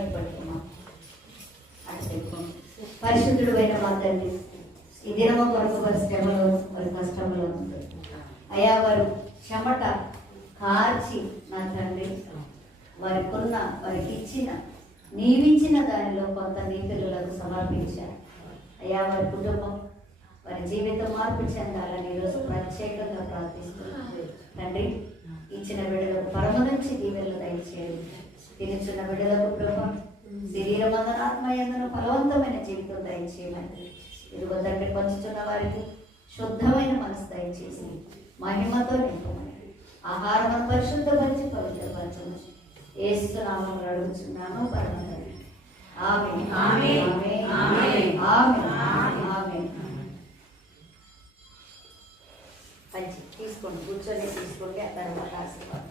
బయటపడుతున్నాం. అంటే పరిశుద్ధుడు అయిన మా తండ్రి, ఈ దినమ కొరకు వారి శ్రమలో వారి కష్టంలో ఉంది అయ్యా. వారు చెమట కార్చి నా తండ్రి వారికి ఇచ్చిన నీవించిన దానిలో కొంత నీ పిల్లలకు సమర్పించారు అయ్యా. వారి కుటుంబం వారి జీవితం మార్పు చెందాలని ఈరోజు ప్రత్యేకంగా ప్రార్థిస్తున్నాను తండ్రి. ఇచ్చిన బిడ్డలకు పరమ నుంచి దీవెనలు దయచేయండి. తినిచున్న బిడ్డలకు ప్రభు శరీరమందన ఆత్మయందన ఫలవంతమైన జీవితం దయచేయమని ఇదిగో తండ్రి పంచుతున్న వారికి శుద్ధమైన మనసు దయచేసి మహిమతో నింపమని ఆహారం పరిశుద్ధపరిచి పవిత్రపరచమని యేసు నామములో అడుగుచున్నాను పరమ తండ్రి. ఆమేన్. ఆమేన్. ఆమేన్. ఆమేన్. ఆమేన్. తీసుకోండి, కూర్చొని తీసుకోండి. ఆ తర్వాత ఆశీర్వాదం.